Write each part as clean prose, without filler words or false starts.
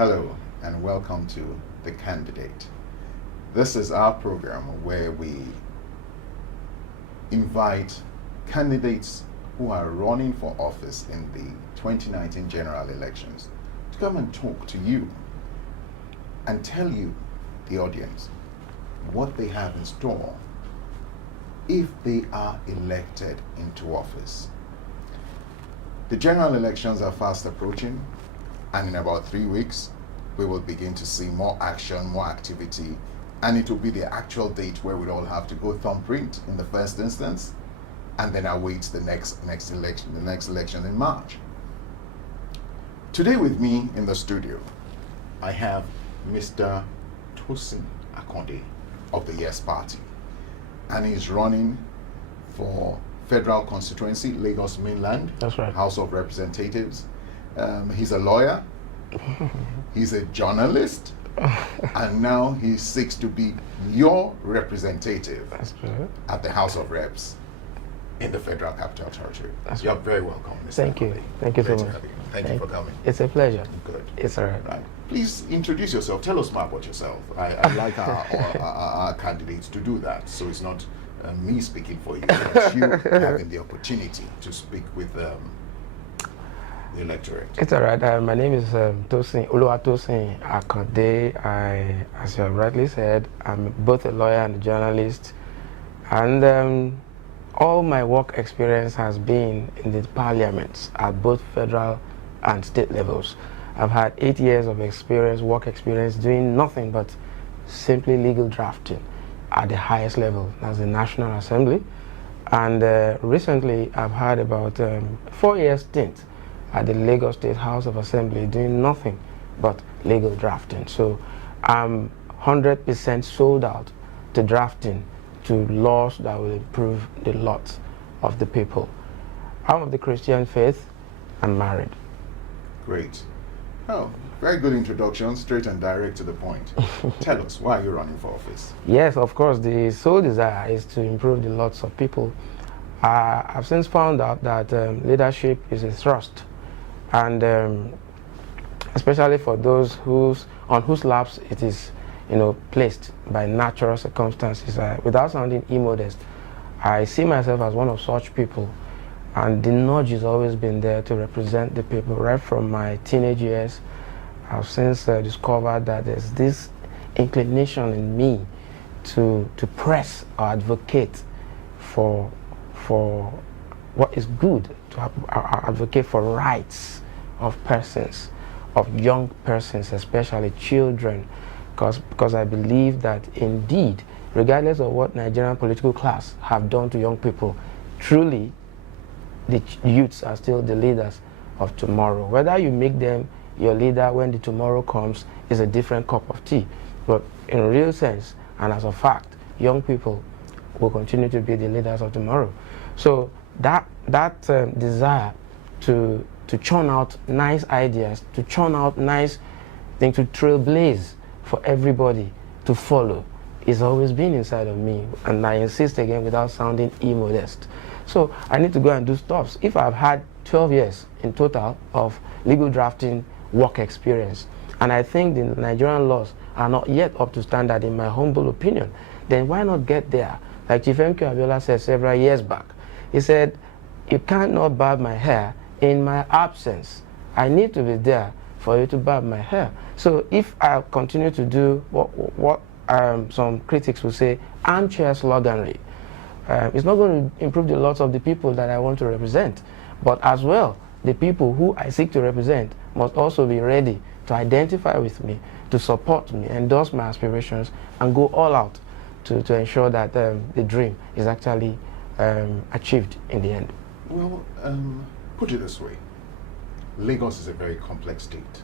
Hello and welcome to The Candidate. This is our program where we invite candidates who are running for office in the 2019 general elections to come and talk to you and tell you, the audience, what they have in store if they are elected into office. The general elections are fast approaching, and in about 3 weeks, we will begin to see more action, more activity, and it will be the actual date where we'll all have to go thumbprint in the first instance, and then await the next election in March. Today with me in the studio, I have Mr. Oluwatosin Akande of the Yes Party, and he's running for Federal Constituency, Lagos Mainland, That's right. House of Representatives. He's a lawyer, he's a journalist, and now he seeks to be your representative at the House of Reps in the Federal Capital Territory. You're very welcome, Mr. Thank you. Akande. Thank you so Great to much. have you. Thank you for coming. It's a pleasure. Good. It's all right. Right. Please introduce yourself. Tell us more about yourself. I like our candidates to do that, so it's not me speaking for you, but you having the opportunity to speak with the electorate. It's all right. My name is Oluwatosin Akande. As you have rightly said, I'm both a lawyer and a journalist, and all my work experience has been in the parliaments at both federal and state levels. I've had 8 years of experience, work experience, doing nothing but simply legal drafting at the highest level, that's the National Assembly. And recently, I've had about 4 years stint at the Lagos State House of Assembly doing nothing but legal drafting. So I'm 100% sold out to drafting to laws that will improve the lot of the people. I'm of the Christian faith. I'm married. Great. Oh, very good introduction, straight and direct to the point. Tell us, why are you running for office? Yes, of course, the sole desire is to improve the lots of people. I've since found out that leadership is a thrust, and especially for those on whose laps it is, placed by natural circumstances. Without sounding immodest, I see myself as one of such people, and the nudge has always been there to represent the people. Right from my teenage years, I've since discovered that there's this inclination in me to press or advocate for what is good, to advocate for rights of persons, of young persons, especially children, because I believe that indeed, regardless of what Nigerian political class have done to young people, truly the youths are still the leaders of tomorrow. Whether you make them your leader when the tomorrow comes is a different cup of tea. But in real sense, and as a fact, young people will continue to be the leaders of tomorrow. So that desire to churn out nice ideas, to churn out nice things, to trailblaze for everybody to follow, is always been inside of me, and I insist again without sounding immodest. So I need to go and do stuff. If I've had 12 years in total of legal drafting work experience, and I think the Nigerian laws are not yet up to standard in my humble opinion, then why not get there? Like Chief M.K. Abiola said several years back, he said, "You cannot barb my hair in my absence. I need to be there for you to barb my hair." So if I continue to do what some critics will say, armchair sloganry, it's not going to improve the lots of the people that I want to represent. But as well, the people who I seek to represent must also be ready to identify with me, to support me, endorse my aspirations, and go all out to ensure that the dream is actually achieved in the end. Well, put it this way. Lagos is a very complex state.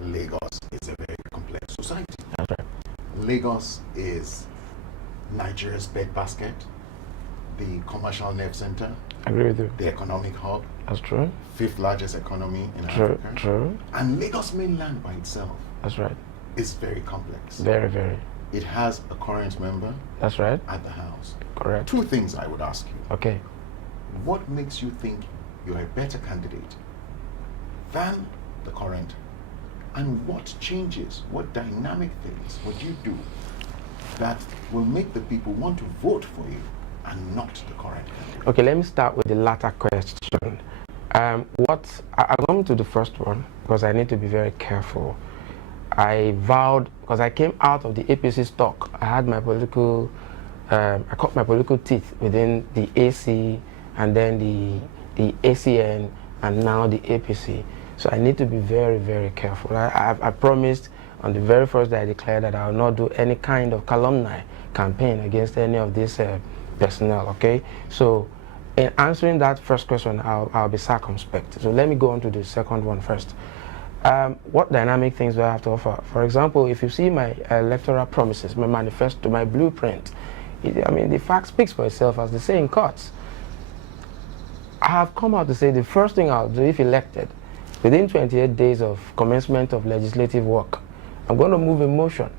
Lagos is a very complex society. That's right. Lagos is Nigeria's breadbasket, the commercial nerve center, I agree with you. the economic hub, That's true. 5th largest economy in True. Africa. True. And Lagos mainland by itself That's right. is very complex. Very, very. It has a current member That's right. at the House. Correct. 2 things I would ask you. Okay. What makes you think you're a better candidate than the current And what changes, what dynamic things would you do that will make the people want to vote for you and not the current candidate? Okay, let me start with the latter question. I'm going to the first one because I need to be very careful. I vowed, because I came out of the APC stock, I had my political, I cut my political teeth within the AC and then the ACN and now the APC. So I need to be very, very careful. I promised on the very first day I declared that I will not do any kind of calumny campaign against any of these personnel, okay? So in answering that first question, I'll be circumspect. So let me go on to the second one first. What dynamic things do I have to offer? For example, if you see my electoral promises, my manifesto, my blueprint, I mean, the fact speaks for itself, as they say in courts. I have come out to say the first thing I'll do if elected, within 28 days of commencement of legislative work, I'm going to move a motion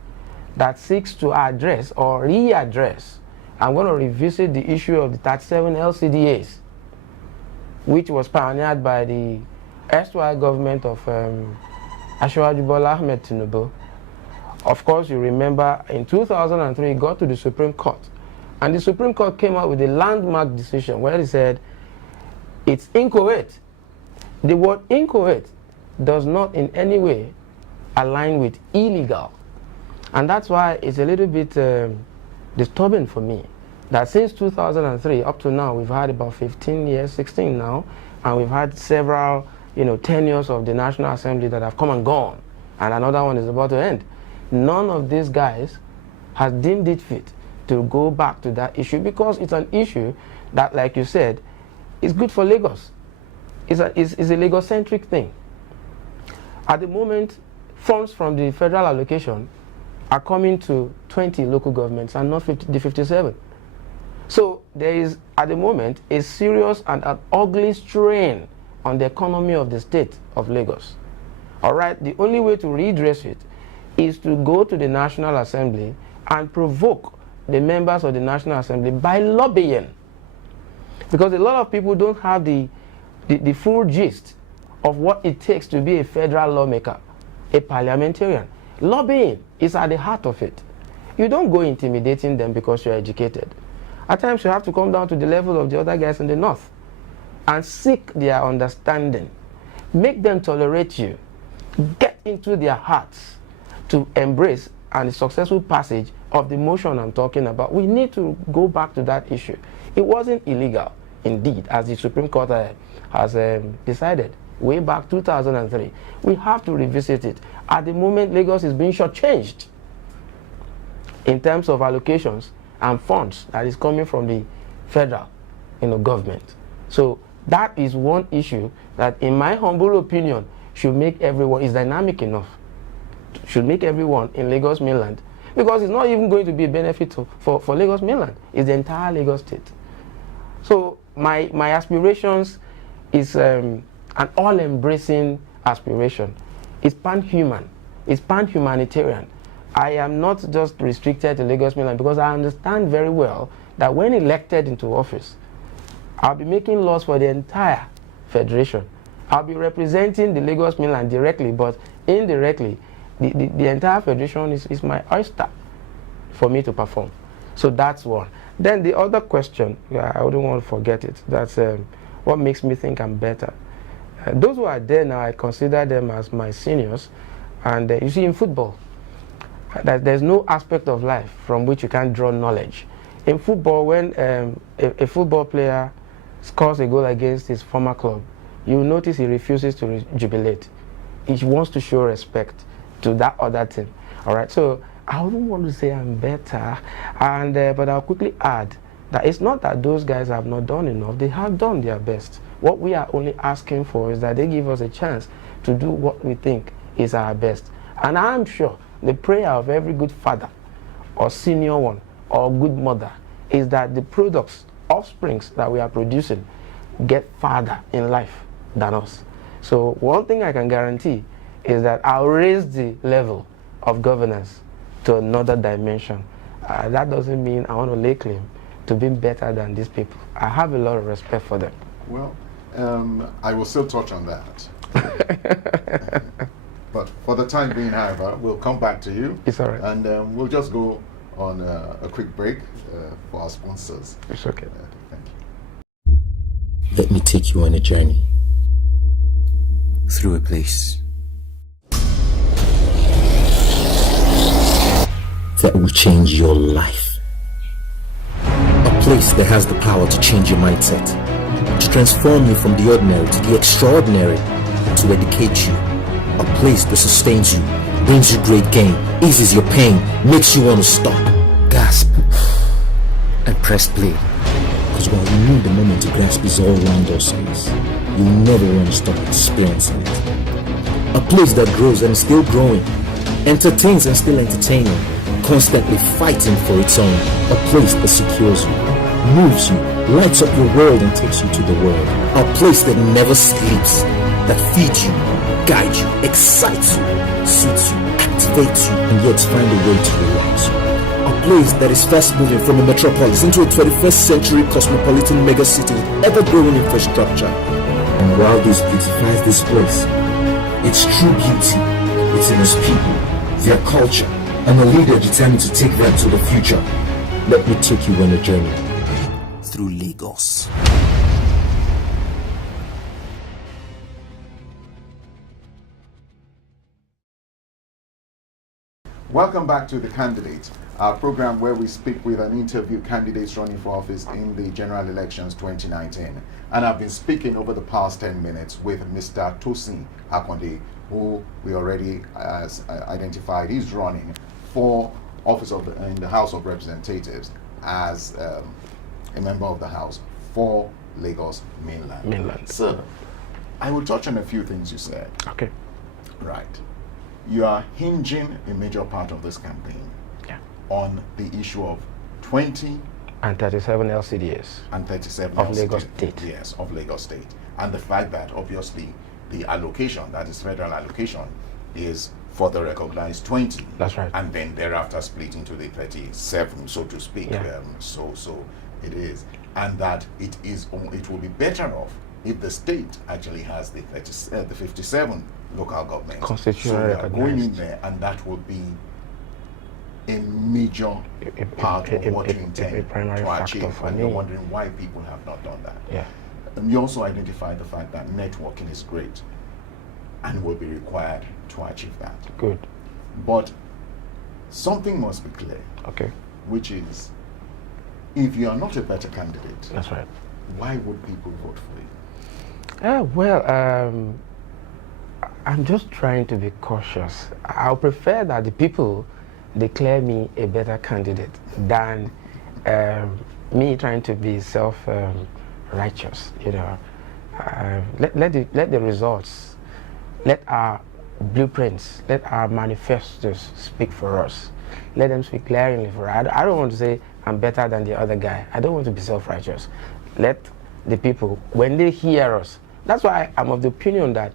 that seeks to address or readdress. I'm going to revisit the issue of the 37 LCDAs, which was pioneered by the erstwhile government of Asiwaju Bola Ahmed Tinubu. Of course, you remember in 2003, it got to the Supreme Court. And the Supreme Court came out with a landmark decision where it said it's inchoate. The word inchoate does not in any way align with illegal. And that's why it's a little bit disturbing for me that since 2003 up to now, we've had about 15 years, 16 now, and we've had several tenures of the National Assembly that have come and gone, and another one is about to end. None of these guys has deemed it fit to go back to that issue because it's an issue that, like you said, is good for Lagos. It's a Lagos-centric thing. At the moment, funds from the federal allocation are coming to 20 local governments and not the 57. So there is, at the moment, a serious and an ugly strain on the economy of the state of Lagos. All right, the only way to redress it is to go to the National Assembly and provoke the members of the National Assembly by lobbying. Because a lot of people don't have the full gist of what it takes to be a federal lawmaker, a parliamentarian. Lobbying is at the heart of it. You don't go intimidating them because you're educated. At times you have to come down to the level of the other guys in the north and seek their understanding. Make them tolerate you. Get into their hearts to embrace and the successful passage of the motion I'm talking about. We need to go back to that issue. It wasn't illegal, indeed, as the Supreme Court has decided way back 2003. We have to revisit it. At the moment, Lagos is being shortchanged in terms of allocations and funds that is coming from the federal government. So that is one issue that, in my humble opinion, should make everyone, is dynamic enough, should make everyone in Lagos Mainland, because it's not even going to be a benefit for Lagos Mainland, it's the entire Lagos state. So my aspirations is an all-embracing aspiration. It's pan-human, it's pan-humanitarian. I am not just restricted to Lagos Mainland because I understand very well that when elected into office, I'll be making laws for the entire federation. I'll be representing the Lagos Mainland directly, but indirectly, the entire federation is my oyster for me to perform. So that's one. Then the other question, I wouldn't want to forget it, that's what makes me think I'm better. Those who are there now, I consider them as my seniors. And you see, in football, there's no aspect of life from which you can't draw knowledge. In football, when a football player scores a goal against his former club, you will notice he refuses to jubilate. He wants to show respect to that other team. All right, so I wouldn't want to say I'm better, but I'll quickly add that it's not that those guys have not done enough. They have done their best. What we are only asking for is that they give us a chance to do what we think is our best. And I'm sure the prayer of every good father or senior one or good mother is that the products, offsprings that we are producing get farther in life than us. So one thing I can guarantee is that I'll raise the level of governance to another dimension. That doesn't mean I want to lay claim to being better than these people. I have a lot of respect for them. Well, I will still touch on that. But for the time being, however, we'll come back to you. It's all right. And we'll just go on a quick break for our sponsors. It's okay. Thank you. Let me take you on a journey through a place that will change your life. A place that has the power to change your mindset, to transform you from the ordinary to the extraordinary, to educate you. A place that sustains you, brings you great gain, eases your pain, makes you want to stop, gasp, and press play. Because while you need the moment to grasp is all around us, you never want to stop experiencing it. A place that grows and is still growing, entertains and still entertaining, constantly fighting for its own. A place that secures you, moves you, lights up your world and takes you to the world. A place that never sleeps, that feeds you, guides you, excites you, suits you, activates you, and yet find a way to relax you. A place that is fast moving from a metropolis into a 21st century cosmopolitan megacity with ever-growing infrastructure. And while this beautifies this place, its true beauty is in its people, their culture, and a leader determined to take them to the future. Let me take you on a journey through Lagos. Welcome back to The Candidate, our program where we speak with and interview candidates running for office in the general elections 2019. And I've been speaking over the past 10 minutes with Mr. Tosin Akande, who we already identified is running for office in the House of Representatives as a member of the House for Lagos Mainland. So, I will touch on a few things you said. Okay. Right. You are hinging a major part of this campaign on the issue of 20 and 37 LCDAs and 37 of LCDAs, Lagos State. Yes, of Lagos State. And the fact that obviously the allocation, that is federal allocation, is for the recognized 20. That's right. And then thereafter split into the 37, so to speak. Yeah. So it is. And that it will be better off if the state actually has the 57 local governments. Constitutionally so we are recognized. going in there, and that will be a major part of what you intend a primary to factor achieve. for And me. you're wondering why people have not done that. Yeah. You also identify the fact that networking is great and will be required to achieve that. Good. But something must be clear, Okay. which is, if you are not a better candidate, That's right. why would people vote for you? I'm just trying to be cautious. I'll prefer that the people declare me a better candidate than me trying to be self-righteous. Let the results, let our blueprints, let our manifestos speak for us. Let them speak glaringly for us. I don't want to say I'm better than the other guy. I don't want to be self-righteous. Let the people, when they hear us, that's why I'm of the opinion that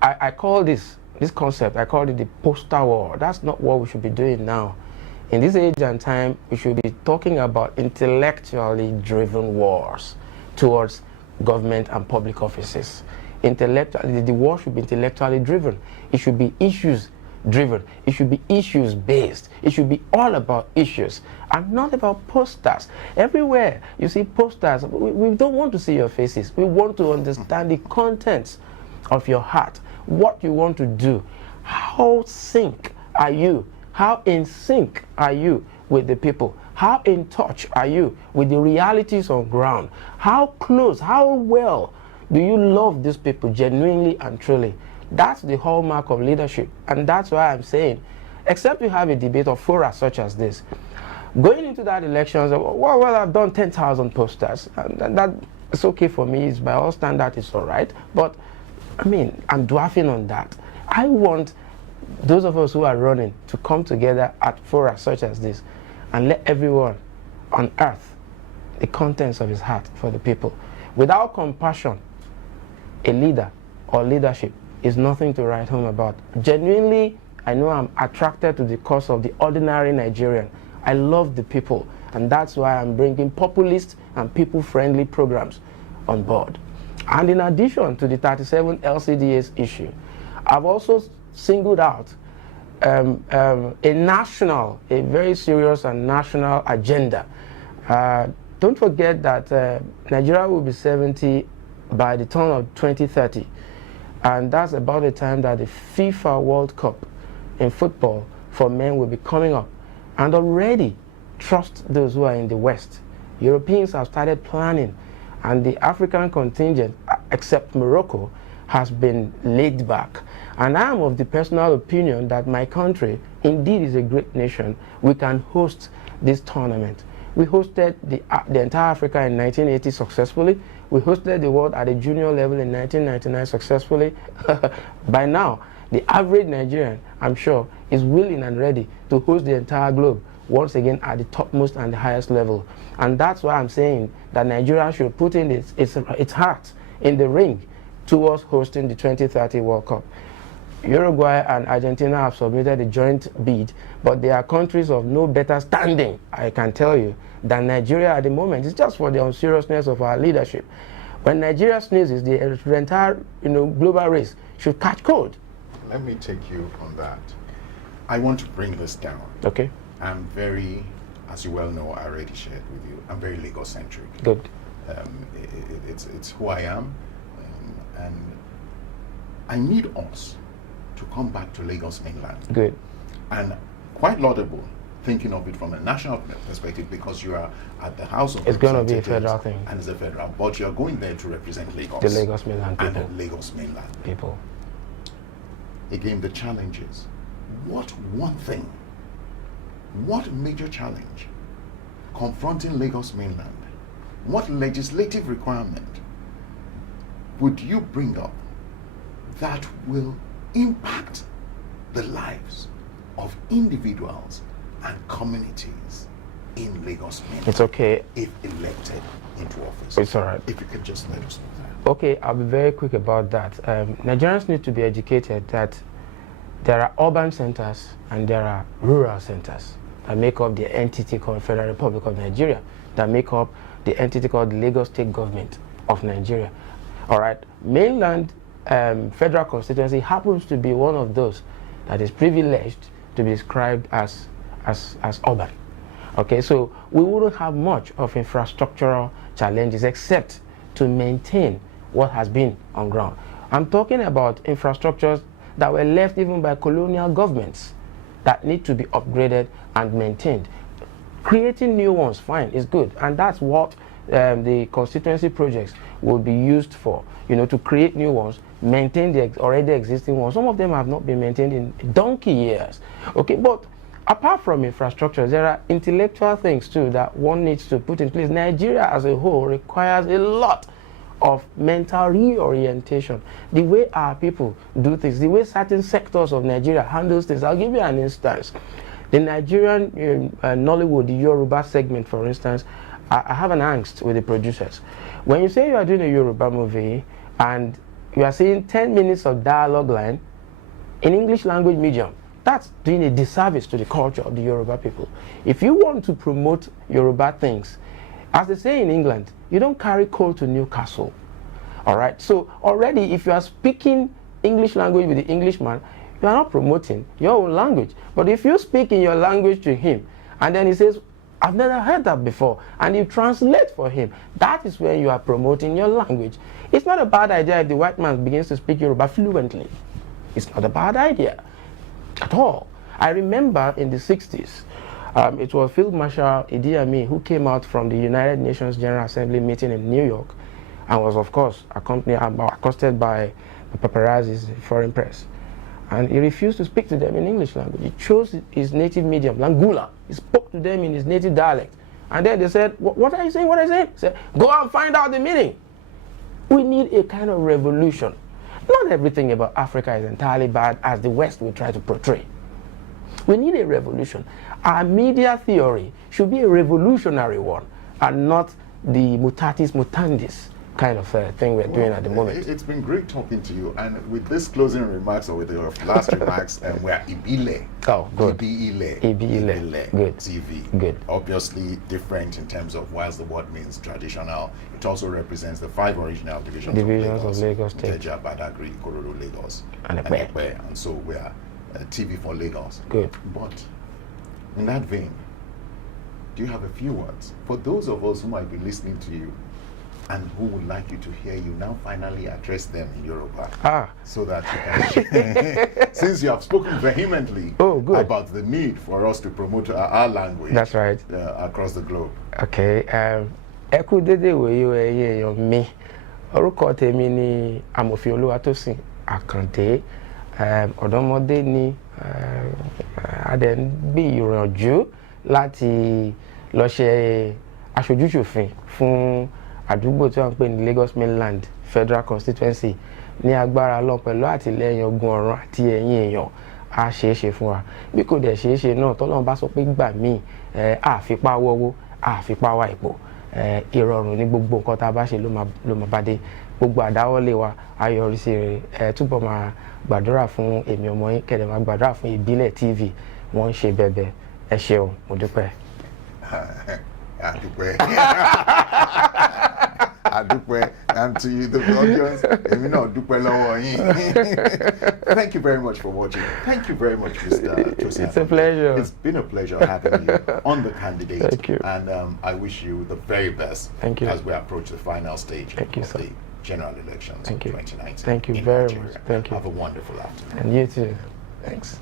I call this concept, I call it the poster war. That's not what we should be doing now. In this age and time, we should be talking about intellectually driven wars towards government and public offices. The war should be intellectually driven. It should be issues driven. It should be issues based. It should be all about issues and not about posters. Everywhere you see posters, we don't want to see your faces. We want to understand the contents of your heart, what you want to do. How sync are you? How in sync are you with the people? How in touch are you with the realities on ground? How close, how well do you love these people genuinely and truly? That's the hallmark of leadership. And that's why I'm saying, except you have a debate of fora such as this, going into that elections, well, I've done 10,000 posters, and that is okay for me. It's by all standards, it's all right. But I mean, I'm dwarfing on that. I want those of us who are running to come together at fora such as this and let everyone on earth the contents of his heart for the people. Without compassion, a leader or leadership is nothing to write home about. Genuinely, I know I'm attracted to the cause of the ordinary Nigerian. I love the people, and that's why I'm bringing populist and people-friendly programs on board. And in addition to the 37 LCDAs issue, I've also singled out a very serious and national agenda. Don't forget that Nigeria will be 70 by the turn of 2030, and that's about the time that the FIFA World Cup in football for men will be coming up. And already, trust those who are in the West, Europeans have started planning, and the African contingent, except Morocco, has been laid back. And I am of the personal opinion that my country indeed is a great nation. We can host this tournament. We hosted the entire Africa in 1980 successfully. We hosted the world at a junior level in 1999 successfully. By now, the average Nigerian, I'm sure, is willing and ready to host the entire globe once again at the topmost and the highest level. And that's why I'm saying that Nigeria should put in its heart in the ring towards hosting the 2030 World Cup. Uruguay and Argentina have submitted a joint bid, but they are countries of no better standing, I can tell you, than Nigeria at the moment. It's just for the unseriousness of our leadership. When Nigeria sneezes, the entire global race should catch cold. Let me take you on that. I want to bring this down. Okay. I'm very, as you well know, I already shared with you, I'm very Lagos-centric. Good. It's who I am, and I need us to come back to Lagos mainland. Good. And quite laudable, thinking of it from a national perspective, because you are at the House of It's going to be a Representatives federal thing. And it's a federal, but you're going there to represent Lagos. The Lagos mainland people. And the Lagos mainland people. Again, the challenges. What major challenge confronting Lagos mainland, what legislative requirement would you bring up that will impact the lives of individuals and communities in Lagos mainland? It's okay. If elected into office. It's all right. If you could just let us know that. Okay, I'll be very quick about that. Nigerians need to be educated that there are urban centers and there are rural centers that make up the entity called Federal Republic of Nigeria, that make up the entity called the Lagos State Government of Nigeria. All right, mainland federal constituency happens to be one of those that is privileged to be described as urban. Okay, so we wouldn't have much of infrastructural challenges except to maintain what has been on ground. I'm talking about infrastructures that were left even by colonial governments that need to be upgraded and maintained. Creating new ones, fine, is good, and that's what the constituency projects will be used for, to create new ones, maintain the already existing ones. Some of them have not been maintained in donkey years. Okay, but apart from infrastructure, there are intellectual things too that one needs to put in place. Nigeria as a whole requires a lot of mental reorientation. The way our people do things, the way certain sectors of Nigeria handles things. I'll give you an instance. The Nigerian Nollywood, the Yoruba segment, for instance, I have an angst with the producers. When you say you are doing a Yoruba movie and you are seeing 10 minutes of dialogue line in English language medium, that's doing a disservice to the culture of the Yoruba people. If you want to promote Yoruba things, as they say in England, you don't carry coal to Newcastle. All right. So already, if you are speaking English language with the Englishman, you are not promoting your own language. But if you speak in your language to him, and then he says, "I've never heard that before," and you translate for him, that is when you are promoting your language. It's not a bad idea if the white man begins to speak Yoruba fluently. It's not a bad idea at all. I remember in the 60s, it was Field Marshal Idi Amin who came out from the United Nations General Assembly meeting in New York and was, of course, accosted by the paparazzis, the foreign press. And he refused to speak to them in English language. He chose his native medium, Lingala. He spoke to them in his native dialect. And then they said, "What are you saying? What are you saying?" He said, "Go and find out the meaning." We need a kind of revolution. Not everything about Africa is entirely bad as the West will try to portray. We need a revolution. Our media theory should be a revolutionary one and not the mutatis mutandis kind of thing we're doing at the moment. It's been great talking to you. And with this closing remarks, or with your last remarks, we're Ibile. Oh, good. Ibile. Good. TV. Good. Obviously different in terms of, whilst the word means traditional, it also represents the 5 original divisions of Lagos State. Ikeja, Badagry, Ikorodu, Lagos, and Ekpe. And so we are TV for Lagos. Good. But in that vein, do you have a few words for those of us who might be listening to you and who would like you to hear you now finally address them in Yoruba? So that you can, since you have spoken vehemently about the need for us to promote our language. That's right. Across the globe. Okay. Ẹ kú dédé ìwòyí ẹ̀yin èèyàn mi. Orúkọ tèmi ni Amòfin Oluwatosin Akande. Ọ̀dọ́mọdé ni a dẹ̀ ń gbìyànjú láti lọ ṣe aṣojúṣòfin fún àdúgbò tí wọ́n ń pè ní Lagos Mainland Federal Constituency. Ní agbára lọ pẹ̀lú àtìlẹ́yìn ogun ọ̀run àti ẹ̀yin èèyàn á ṣeé ṣe fún wa. Bí kò dẹ̀ ṣeé ṣe náà tọ́lọ́run bá sọ pé gbà míì àfipá wọ́wọ́ àfipá wá ipò. Ìrọ̀rùn ní gbogbo nǹkan tá a bá ṣe ló máa bá dé. Gbogbo àdáwọ́lé wa á yọrí sí rere. Túbọ̀ máa gbàdúrà fún èmi ọmọ yín, kẹ̀dẹ̀ máa gbàdúrà fún Ìbílẹ̀ TV. Wọ́n ń ṣe bẹ̀bẹ̀. Ẹ ṣeun, mo dúpẹ́. Adúpẹ́, and to you, the audience, èmi náà dúpẹ́ lọ́wọ́ yín. Thank you very much for watching. Thank you very much, Mr. Tosin. It's a pleasure. It's been a pleasure having you on The Candidate. Thank you. And I wish you the very best. Thank you. As we approach the final stage of the general elections of 2019. Thank you in very Nigeria. much. Thank you. Have a wonderful afternoon. And you too. Thanks.